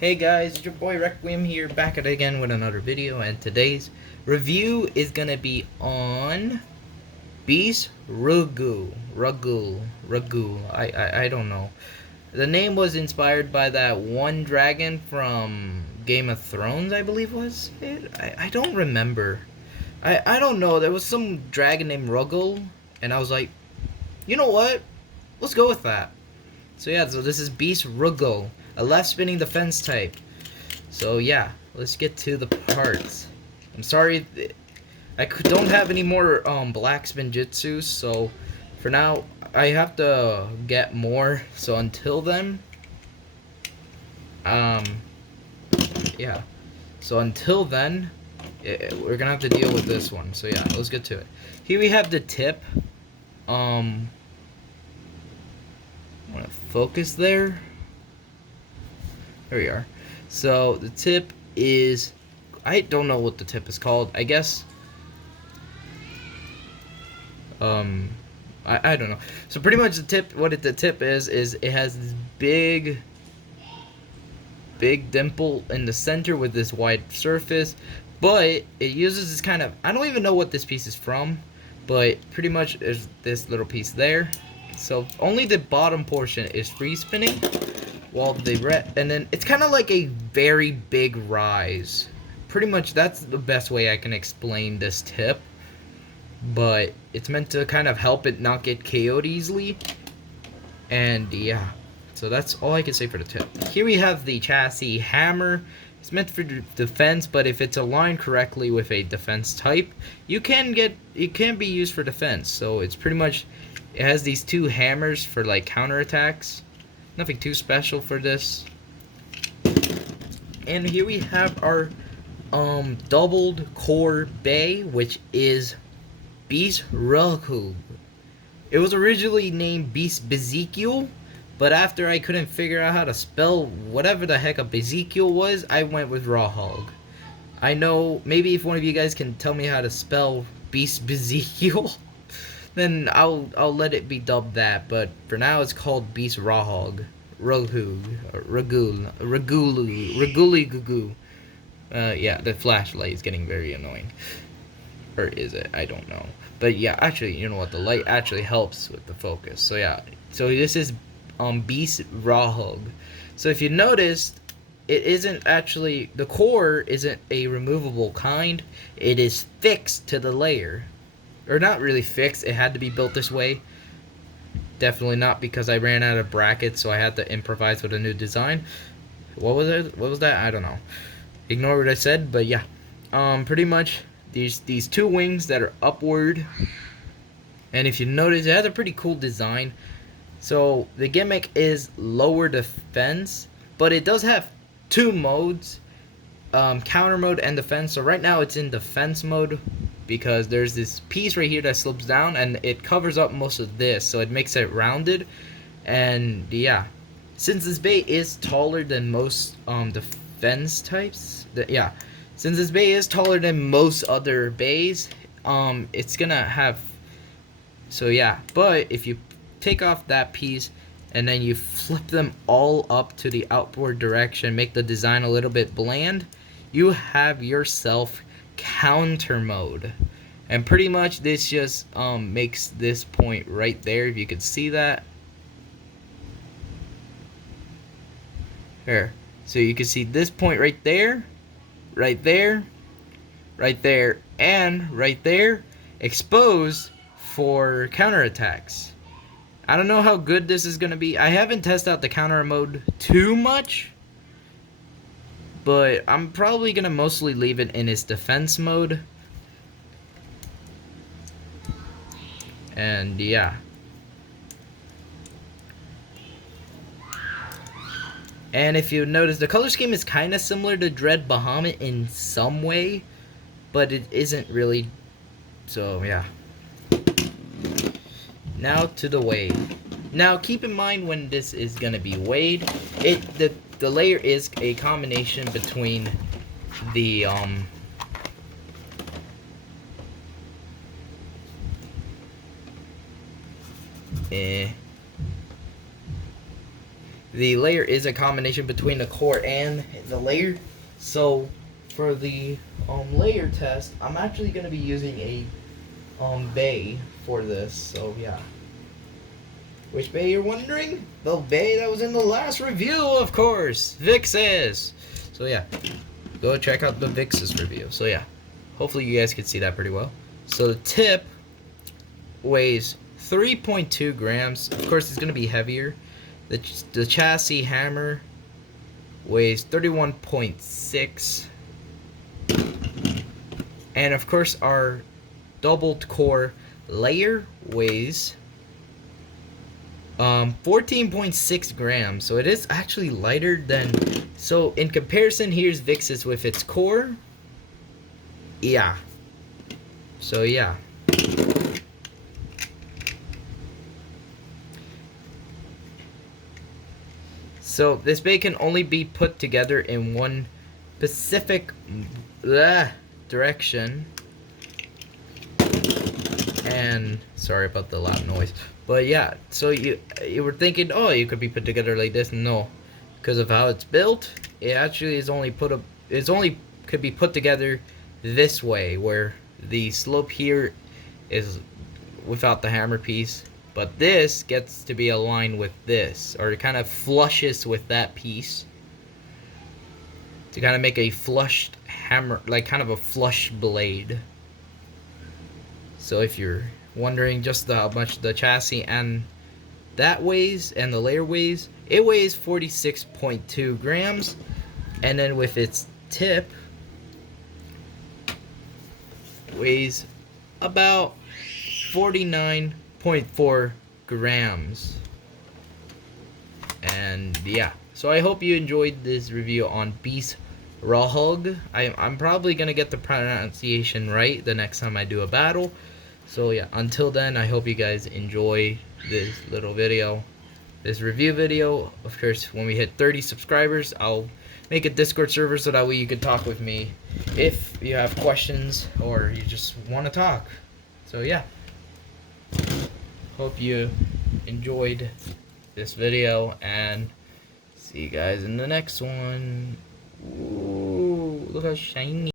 Hey guys, it's your boy Requiem here, back at it again with another video, and today's review is gonna be on Beast Rugul. I don't know. The name was inspired by that one dragon from Game of Thrones, I believe was it? I don't remember. I don't know. There was some dragon named Rugul, and I was like, you know what? Let's go with that. So yeah, so this is Beast Rugul, a left spinning defense type. So yeah, let's get to the parts. I'm sorry, I don't have any more black spin jutsus, so for now I have to get more. So until then, um, yeah. So until then, we're gonna have to deal with this one. So yeah, let's get to it. Here we have the tip. Um, I want to focus there. There we are. So the tip is, I don't know what the tip is called. I guess, I don't know. So pretty much the tip, the tip is it has this big dimple in the center with this wide surface, but it uses this kind of, I don't even know what this piece is from, but pretty much is this little piece there. So only the bottom portion is free spinning, while the red, and then it's kind of like a very big rise. Pretty much that's the best way I can explain this tip, but it's meant to kind of help it not get KO'd easily. And yeah, so that's all I can say for the tip. Here we have the chassis hammer. It's meant for defense, but if it's aligned correctly with a defense type, it can be used for defense. So it's pretty much, it has these two hammers for like counterattacks. Nothing too special for this. And here we have our doubled core bay, which is Beast Rhaegal. It was originally named Beast Bezekiel, but after I couldn't figure out how to spell whatever the heck a Bezekiel was, I went with Rawhog. I know, maybe if one of you guys can tell me how to spell Beast Bezekiel, then I'll let it be dubbed that. But for now, it's called Beast Rawhog, Raguli Gugu. Yeah, the flashlight is getting very annoying. Or is it? I don't know. But yeah, actually, you know what? The light actually helps with the focus. So yeah. So this is Beast Rawhog. So if you noticed, it isn't actually, the core isn't a removable kind. It is fixed to the layer. Or not really fixed. It had to be built this way. Definitely not because I ran out of brackets, so I had to improvise with a new design. What was it? What was that? I don't know. Ignore what I said, but yeah. Pretty much these two wings that are upward, and if you notice, it has a pretty cool design. So the gimmick is lower defense, but it does have two modes, counter mode and defense. So right now it's in defense mode because there's this piece right here that slips down and it covers up most of this, so it makes it rounded. And yeah, since this bay is taller than most defense types, since this bay is taller than most other bays, it's gonna have, so yeah, but if you take off that piece and then you flip them all up to the outward direction, make the design a little bit bland, you have yourself counter mode. And pretty much this just makes this point right there, if you could see that. Here. So you can see this point right there, right there, right there, and right there, exposed for counterattacks. I don't know how good this is going to be. I haven't tested out the counter mode too much, but I'm probably going to mostly leave it in its defense mode. And yeah. And if you notice, the color scheme is kind of similar to Dread Bahamut in some way, but it isn't really. So yeah. Now to the wave. Now keep in mind when this is gonna be weighed, the layer is a combination between the the layer is a combination between the core and the layer. So for the layer test, I'm actually going to be using a bay for this. So yeah. Which bay you're wondering? The bay that was in the last review, of course. Vix's. So yeah, go check out the Vix's review. So yeah, hopefully you guys can see that pretty well. So the tip weighs 3.2 grams. Of course, it's going to be heavier. The chassis hammer weighs 31.6. And of course, our doubled core layer weighs 14.6 grams. So it is actually lighter than. So in comparison, here's Vix's with its core. Yeah. So yeah. So this bay can only be put together in one specific direction. And sorry about the loud noise. But yeah, so you were thinking, oh, you could be put together like this. No, because of how it's built, it actually is only could be put together this way, where the slope here is without the hammer piece, but this gets to be aligned with this, or it kind of flushes with that piece to kind of make a flushed hammer, like kind of a flush blade. So if you're wondering just how much the chassis and that weighs and the layer weighs, it weighs 46.2 grams, and then with its tip weighs about 49.4 grams. And yeah, so I hope you enjoyed this review on Beast Rhaegal. I'm probably gonna get the pronunciation right the next time I do a battle. So yeah, until then, I hope you guys enjoy this little video, this review video. Of course, when we hit 30 subscribers, I'll make a Discord server so that way you can talk with me if you have questions or you just want to talk. So yeah, hope you enjoyed this video, and see you guys in the next one. Ooh, look how shiny.